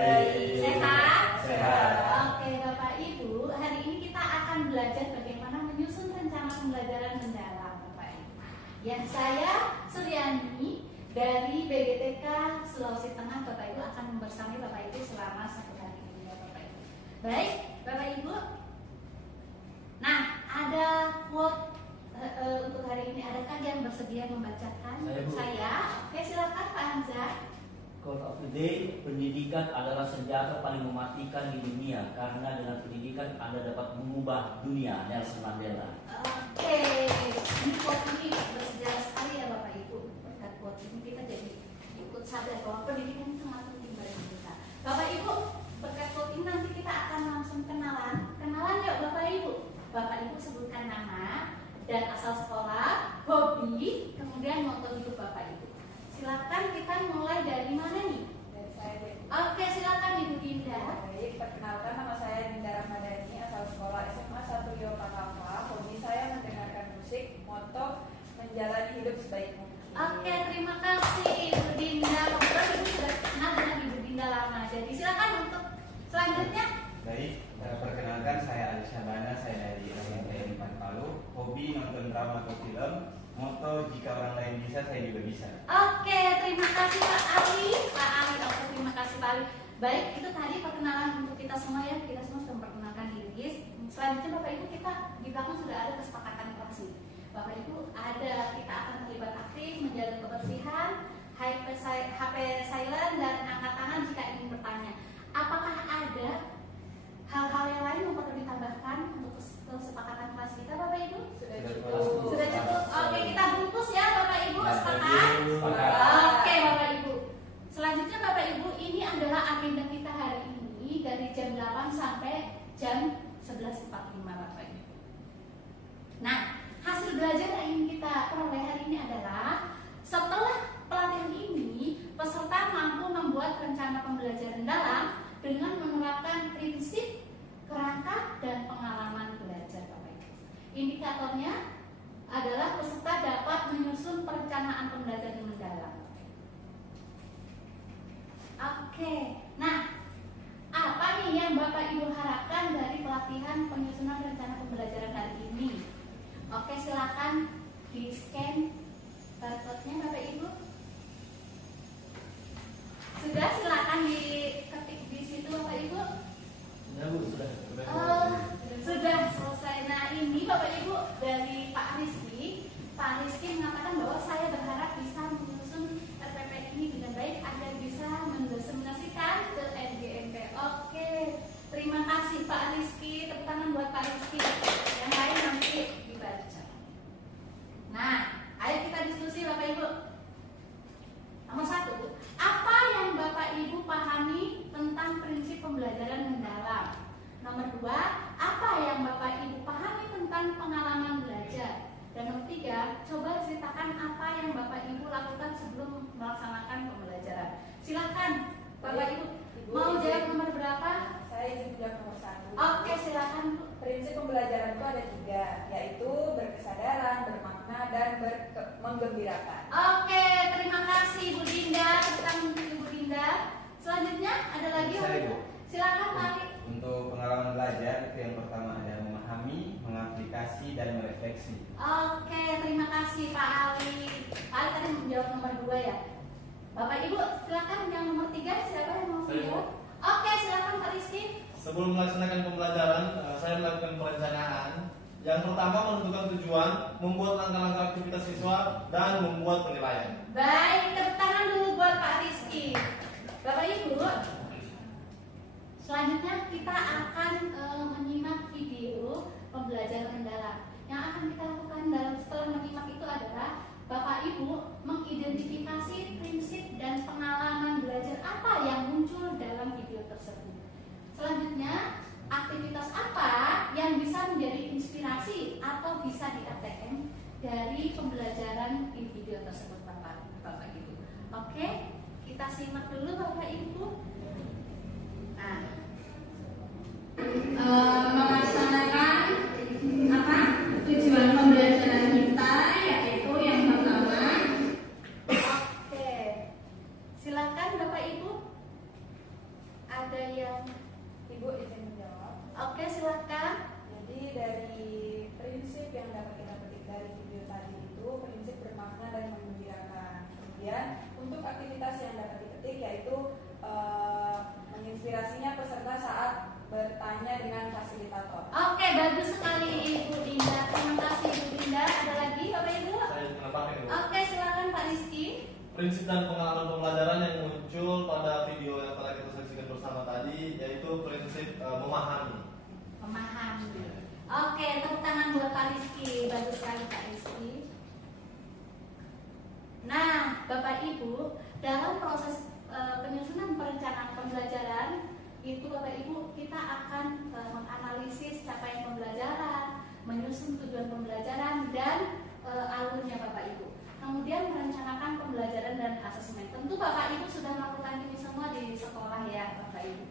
Baik. Sehat? Sehat. Oke, Bapak Ibu, hari ini kita akan belajar bagaimana menyusun rencana pembelajaran mendalam, Bapak Ibu. Yang saya Suryani dari BGTK Sulawesi Tengah, Bapak Ibu akan membersamai Bapak Ibu selama 1 hari ini, ya, Bapak Ibu. Baik, Bapak Ibu. Nah, ada quote untuk hari ini. Adakah yang bersedia membacakan? Saya, Bu. Oke, silakan Pak Hamzah. Quote of the day, pendidikan adalah senjata paling mematikan di dunia karena dengan pendidikan Anda dapat mengubah dunia. Nelson Mandela. Oke, ini quote ini bersejarah sekali ya Bapak Ibu. Berkat quote ini kita jadi ikut sadar bahwa pendidikan itu sangat penting bagi kita. Bapak Ibu, berkat quote ini nanti kita akan langsung kenalan. Kenalan yuk Bapak Ibu. Bapak Ibu sebutkan nama dan asal sekolah, hobi, kemudian moto hidup Bapak Ibu. Silakan kita mulai dari mana nih? Dari saya, Bu. Oke, silakan Ibu Dinda. Baik, perkenalkan nama saya Dinda Rahmadani, asal sekolah SMA 1 Yogyakarta. Hobi saya mendengarkan musik, moto menjalani hidup sebaik mungkin. Oke, terima kasih Ibu Dinda. Kebetulan Ibu sudah kenal dengan Ibu Dinda lama. Jadi silakan untuk selanjutnya. Baik, perkenalkan saya Ali Syabana, saya dari SMK 4 Palu. Hobi nonton drama atau film. Moto, jika orang lain bisa, saya juga bisa. Oke, terima kasih Pak Ali. Pak Ali, oke, terima kasih Pak Ali. Baik, itu tadi perkenalan untuk kita semua ya. Kita semua sudah memperkenalkan diri. Selanjutnya Bapak Ibu, kita di belakang sudah ada kesepakatan kelas nih. Bapak Ibu, kita akan terlibat aktif menjaga kebersihan, HP silent dan angkat tangan jika ingin bertanya. Apakah ada hal-hal yang lain yang perlu ditambahkan untuk kesepakatan kelas kita, Bapak Ibu? Sudah cukup. Sudah cukup. Oke, kita bungkus ya, Bapak Ibu. Ya, Sepakat? sepakat. Oke, Bapak Ibu. Selanjutnya, Bapak Ibu, ini adalah agenda kita hari ini dari jam 8 sampai jam 11.45, Bapak Ibu. Nah, hasil belajar yang ingin kita peroleh hari ini adalah setelah pelatihan ini, peserta mampu membuat rencana pembelajaran dalam dengan menerapkan prinsip, kerangka, dan pengalaman belajar, Bapak Ibu. Indikatornya adalah peserta dapat menyusun perencanaan pembelajaran mendalam. Oke, nah apa nih yang Bapak Ibu harapkan dari pelatihan penyusunan rencana pembelajaran hari ini? Oke, silakan di scan barcode-nya Bapak Ibu. Sudah, silakan diketik di situ Bapak Ibu. Ya, Bu, sudah. Sudah selesai. Nah, ini Bapak Ibu dari Pak Rizky. Pak Rizky mengatakan bahwa saya berharap bisa menyusun RPP ini dengan baik agar bisa mendokumentasikan ke NGMP. Oke, terima kasih Pak Rizky. Tepuk tangan buat Pak Rizky. Yang lain nanti dibaca. Nah, ayo kita diskusi Bapak Ibu. Nomor 1, apa yang Bapak Ibu pahami tentang prinsip pembelajaran mendalam? Nomor 2, apa yang Bapak Ibu pahami tentang pengalaman belajar? Dan nomor 3, coba ceritakan apa yang Bapak Ibu lakukan sebelum melaksanakan pembelajaran. Silakan Bapak Ibu, mau jawab nomor berapa? Saya izin jawab nomor 1. Oke, silakan Bu. Prinsip pembelajaran itu ada 3, yaitu berkesadaran, bermakna, dan menggembirakan. Oke, terima kasih Bu Dinda. Tepuk tangan untuk Ibu Dinda. Selanjutnya ada lagi Saya, Bapak Ibu? Bu. Silakan Pak Ali. Untuk pengalaman belajar, itu yang pertama ada memahami, mengaplikasi, dan merefleksi. Oke, terima kasih Pak Ali. Pak Ali tadi menjawab nomor 2 ya. Bapak Ibu, silakan yang nomor 3, siapa yang mau Saya, menjawab? Oke, silakan Pak Rizky. Sebelum melaksanakan pembelajaran, saya melakukan perencanaan. Yang pertama menentukan tujuan, membuat langkah-langkah aktivitas siswa, dan membuat penilaian. Baik, tepuk tangan dulu buat Pak Rizky. Bapak Ibu, selanjutnya kita akan menyimak video pembelajaran mendalam. Yang akan kita lakukan setelah menyimak itu adalah Bapak Ibu mengidentifikasi prinsip dan pengalaman belajar apa yang muncul dalam video tersebut. Selanjutnya, aktivitas apa yang bisa menjadi inspirasi atau bisa di ATM dari pembelajaran di video tersebut Bapak Ibu. Oke, kita simak dulu Bapak Ibu. Nah, melaksanakan apa tujuan pembelajaran kita, yaitu yang pertama. Oke, silakan Bapak Ibu. ada yang Ibu izin menjawab. oke silakan. Jadi dari prinsip yang dapat kita petik dari video tadi itu prinsip bermakna dan menggembirakan. Kemudian untuk aktivitas yang dapat dipetik yaitu menginspirasinya peserta saat bertanya dengan fasilitator. Oke, bagus sekali Ibu Dinda. Terima kasih Ibu Dinda. Ada lagi Bapak Ibu? Saya menambahkan Ibu. Oke, silakan Pak Rizky. Prinsip dan pengalaman pembelajaran yang muncul pada video yang telah kita saksikan bersama tadi yaitu prinsip memahami. Memahami. Oke, tepuk tangan buat Pak Rizky. Bagus sekali Pak Rizky. Nah, Bapak Ibu, dalam proses penyusunan perencanaan pembelajaran itu Bapak Ibu kita akan menganalisis capaian pembelajaran, menyusun tujuan pembelajaran dan alurnya Bapak Ibu. Kemudian merencanakan pembelajaran dan asesmen. Tentu Bapak Ibu sudah melakukan ini semua di sekolah ya Bapak Ibu.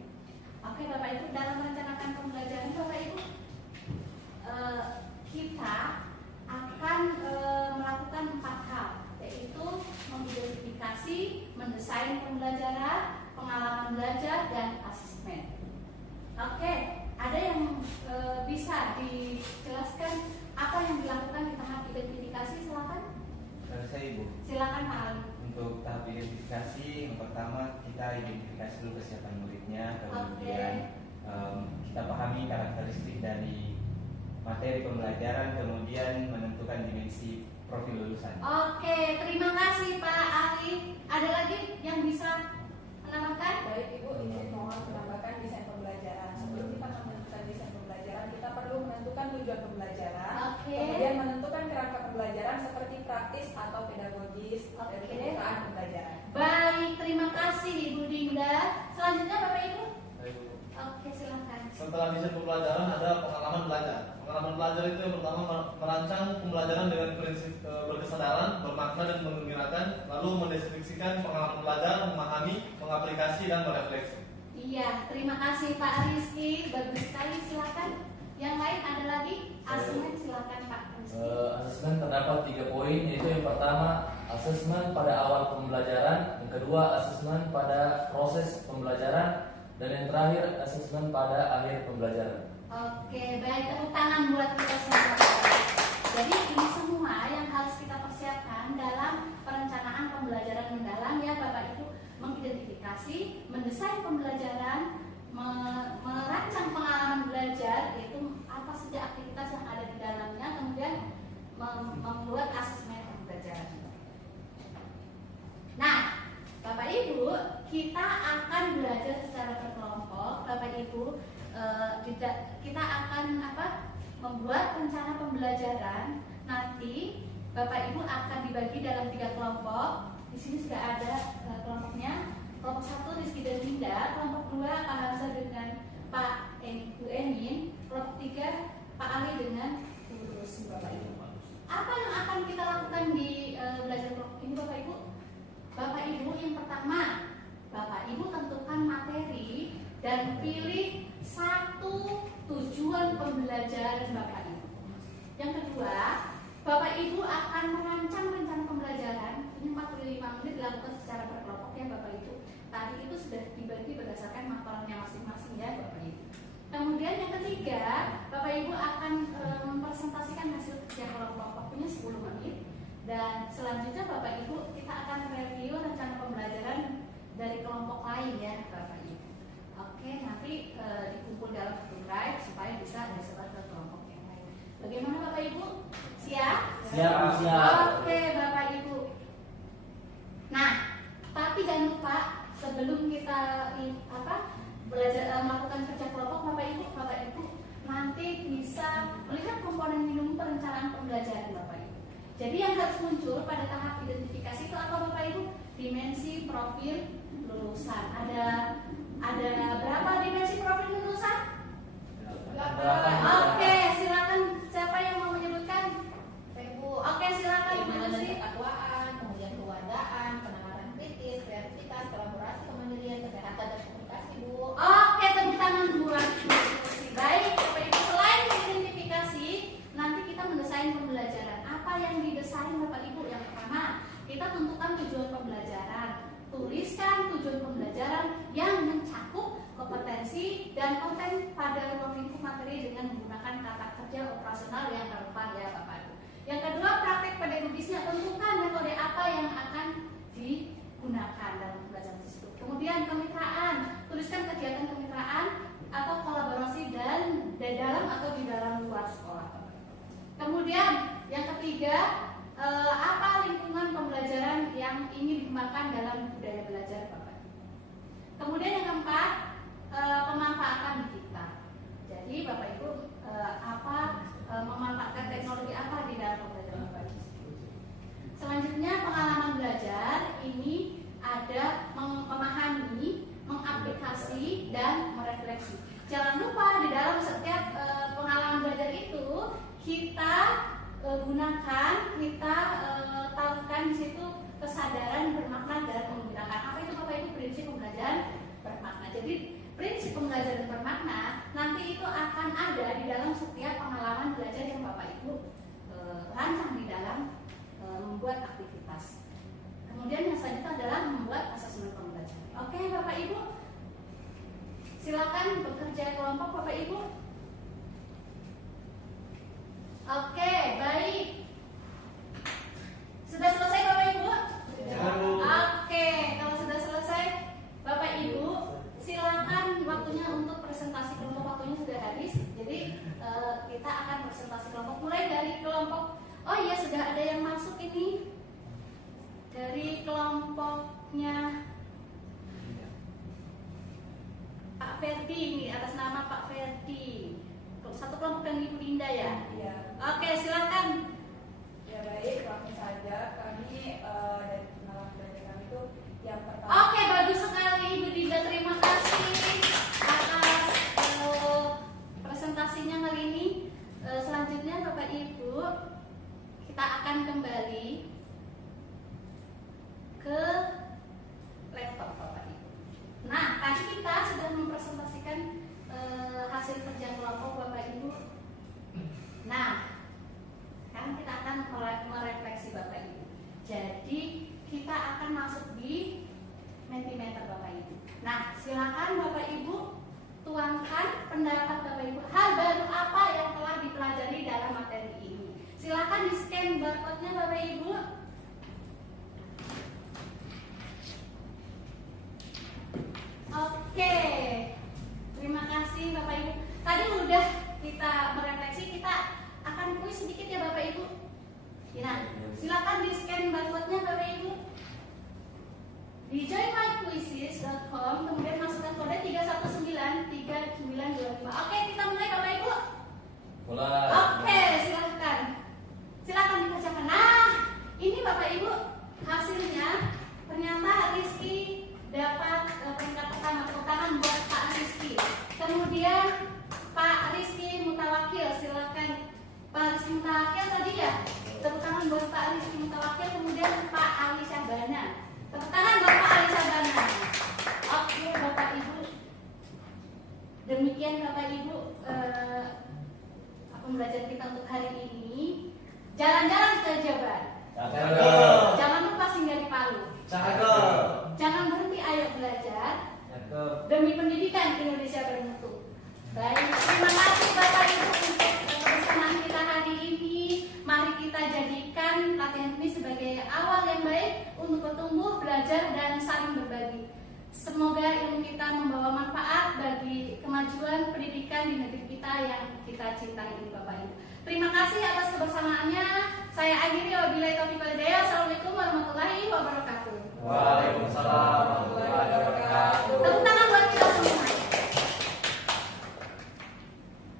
Oke Bapak Ibu, dalam merencanakan pembelajaran Bapak Ibu kita akan melakukan 4 hal, yaitu mengidentifikasi, mendesain pembelajaran, pengalaman belajar dan asesmen. Oke, ada yang bisa dijelaskan apa yang dilakukan di tahap identifikasi? Silakan. Saya Ibu. Silakan Pak Ali. Untuk tahap identifikasi, yang pertama kita identifikasi dulu kesiapan muridnya, kemudian kita pahami karakteristik dari materi pembelajaran, kemudian menentukan dimensi profil lulusan. Oke, terima kasih Pak Ali. Ada lagi yang bisa menambahkan? Baik Ibu, izin mohon menambahkan desain pembelajaran. Sebelum kita menentukan desain pembelajaran, kita perlu menentukan tujuan pembelajaran. Oke. Kemudian menentukan kerangka pembelajaran seperti praktis atau pedagogis dan Oke. pembukaan pembelajaran. Baik, terima kasih Ibu Dinda. Selanjutnya Bapak Ibu. Baik, Bu. Oke, silakan. Setelah desain pembelajaran ada pengalaman belajar. Pengalaman belajar itu yang pertama merancang pembelajaran dengan prinsip berkesadaran, bermakna dan menggembirakan, lalu mendeskripsikan pengalaman belajar, memahami, mengaplikasi dan merefleksi. Iya, terima kasih Pak Rizky. Bagus sekali, silakan. Yang lain ada lagi? Asesmen silakan Pak Rizky. Asesmen terdapat 3 poin, yaitu yang pertama asesmen pada awal pembelajaran, yang kedua asesmen pada proses pembelajaran, dan yang terakhir asesmen pada akhir pembelajaran. Oke, baik, tepuk tangan buat kita semua. Jadi ini semua yang harus kita persiapkan dalam perencanaan pembelajaran mendalam ya Bapak Ibu, mengidentifikasi, mendesain pembelajaran, merancang pengalaman belajar, yaitu apa saja aktivitas yang ada di dalamnya, kemudian membuat asesmen pembelajaran. Nah, Bapak Ibu, kita akan belajar secara berkelompok. Bapak Ibu, kita akan membuat rencana pembelajaran. Nanti Bapak Ibu akan dibagi dalam 3 kelompok. Di sini sudah ada kelompoknya. Kelompok 1 Rizky dan Dinda, kelompok 2 Pak Hamzah dengan Pak Bu Emin, kelompok 3 Pak Ali dengan Bu Rusi. Bapak Ibu, apa yang akan kita lakukan di belajar kelompok ini Bapak Ibu? Bapak Ibu, yang pertama, Bapak Ibu tentukan materi dan pilih 1 tujuan pembelajaran Bapak Ibu. Yang kedua, Bapak Ibu akan merancang rencana pembelajaran. Ini 45 menit dilakukan secara berkelompok ya Bapak Ibu. Tadi itu sudah dibagi berdasarkan hafalannya masing-masing ya Bapak Ibu. Kemudian yang ketiga, Bapak Ibu akan mempresentasikan hasil kerja kelompok, waktunya 10 menit. Dan selanjutnya Bapak Ibu kita akan review rencana pembelajaran dari kelompok lain ya Bapak Ibu. Oke, nanti dikumpul dalam satu drive supaya bisa disebar ke kelompok yang lain. Bagaimana Bapak Ibu? Siap? Siap. Oke Bapak Ibu. Nah, tapi jangan lupa sebelum kita belajar melakukan kerja kelompok, Bapak Ibu nanti bisa melihat komponen minimum perencanaan pembelajaran Bapak Ibu. Jadi yang harus muncul pada tahap identifikasi itu apa Bapak Ibu? Dimensi profil lulusan. Ada berapa dimensi profil lulusan? Oke, silakan. Siapa yang mau menyebutkan? Ibu. Oke, silakan Ibu Keimanan dan Lucy. ketakwaan, kemudian kewargaan, penanganan kritis, kreativitas, kolaborasi, kemandirian, kesehatan dan komunikasi, Bu. Oke, tepuk tangan buat Bu Lucy. Baik, Bapak Ibu, selain identifikasi, nanti kita mendesain pembelajaran. Apa yang didesain Bapak Ibu? Yang pertama, kita tentukan tujuan pembelajaran. Tuliskan tujuan pembelajaran dan konten pada ruang lingkup materi dengan menggunakan kata kerja operasional yang relevan ya Bapak Ibu. Yang kedua, praktek pedagogisnya, tentukan metode apa yang akan digunakan dalam pembelajaran tersebut. Kemudian kemitraan, tuliskan kegiatan kemitraan atau kolaborasi dan di dalam atau di dalam luar sekolah. Kemudian yang ketiga, apa lingkungan pembelajaran yang ingin dikembangkan dalam budaya belajar Bapak. Kemudian yang keempat, pemanfaatan digital. Jadi Bapak Ibu memanfaatkan teknologi apa di dalam pembelajaran Bapak Ibu. Selanjutnya pengalaman belajar ini ada memahami, mengaplikasi dan merefleksi. Jangan lupa di dalam setiap pengalaman belajar itu kita gunakan, kita taruhkan di situ kesadaran bermakna dan menggunakan. Apa itu Bapak Ibu? Prinsip pembelajaran bermakna. Jadi prinsip pembelajaran bermakna nanti itu akan ada di dalam setiap pengalaman belajar yang Bapak Ibu rancang di dalam membuat aktivitas. Kemudian yang selanjutnya adalah membuat asesmen pembelajaran. Oke Bapak Ibu, silakan bekerja kelompok Bapak Ibu. Oke, baik. Sudah selesai Bapak Ibu? Oke, kalau sudah selesai Bapak Ibu, silakan waktunya untuk presentasi kelompok, waktunya sudah habis. Jadi kita akan presentasi kelompok mulai dari kelompok. Oh iya, sudah ada yang masuk ini dari kelompoknya Pak Ferdi ini, atas nama Pak Ferdi. Satu kelompok dengan Ibu Linda ya? Iya. Oke, silakan. Ya baik, langsung saja kami dari pengalaman belajar kami itu yang pertama. Oke, bagus sekali Ibu Linda, terima kasih atas presentasinya kali ini. Selanjutnya Bapak Ibu, kita akan kembali ke laptop Bapak Ibu. Nah, tadi kita sudah mempresentasikan hasil kerja kelompok Bapak Ibu. Nah, sekarang kita akan merefleksi Bapak Ibu. Jadi kita akan masuk di Mentimeter Bapak Ibu. Nah, silakan Bapak Ibu tuangkan pendapat Bapak Ibu. Hal baru apa yang telah dipelajari dalam materi ini? Silakan di scan barcode-nya Bapak Ibu. Oke. Terima kasih Bapak Ibu. Tadi udah kita merefleksi, kita akan kuis sedikit ya Bapak Ibu. Nah, silakan di scan barcode-nya Bapak Ibu. Di joinmyquizzes.com, kemudian masukkan kode 3193925. Oke, kita mulai Bapak Ibu. Mulai. Oke, silakan. Silakan dikerjakan. Nah, ini Bapak Ibu hasilnya. Ternyata Rizky dapat peringkat pertama. Tepuk tangan buat Pak Rizky. Kemudian Pak Rizky Mutawakil, silakan. Pak Rizky Mutawakil tadi ya. Tepuk tangan buat Pak Rizky Mutawakil. Kemudian Pak Ali Syahbana. Tepuk tangan buat Pak Ali Syahbana. Oke Bapak Ibu. Demikian Bapak Ibu pembelajaran kita untuk hari ini. Jalan-jalan ke Jabar. Jangan lupa singgah di Palu. Jangan berhenti, ayo belajar. Demi pendidikan Indonesia bermutu. Baik, terima kasih Bapak Ibu untuk kebersamaan kita hari ini. Mari kita jadikan latihan ini sebagai awal yang baik untuk bertumbuh, belajar, dan saling berbagi. Semoga ilmu kita membawa manfaat bagi kemajuan pendidikan di negeri kita yang kita cintai ini Bapak Ibu. Terima kasih atas kebersamaannya. Saya akhiri wabillahi taufiq wal hidayah. Assalamualaikum warahmatullahi wabarakatuh.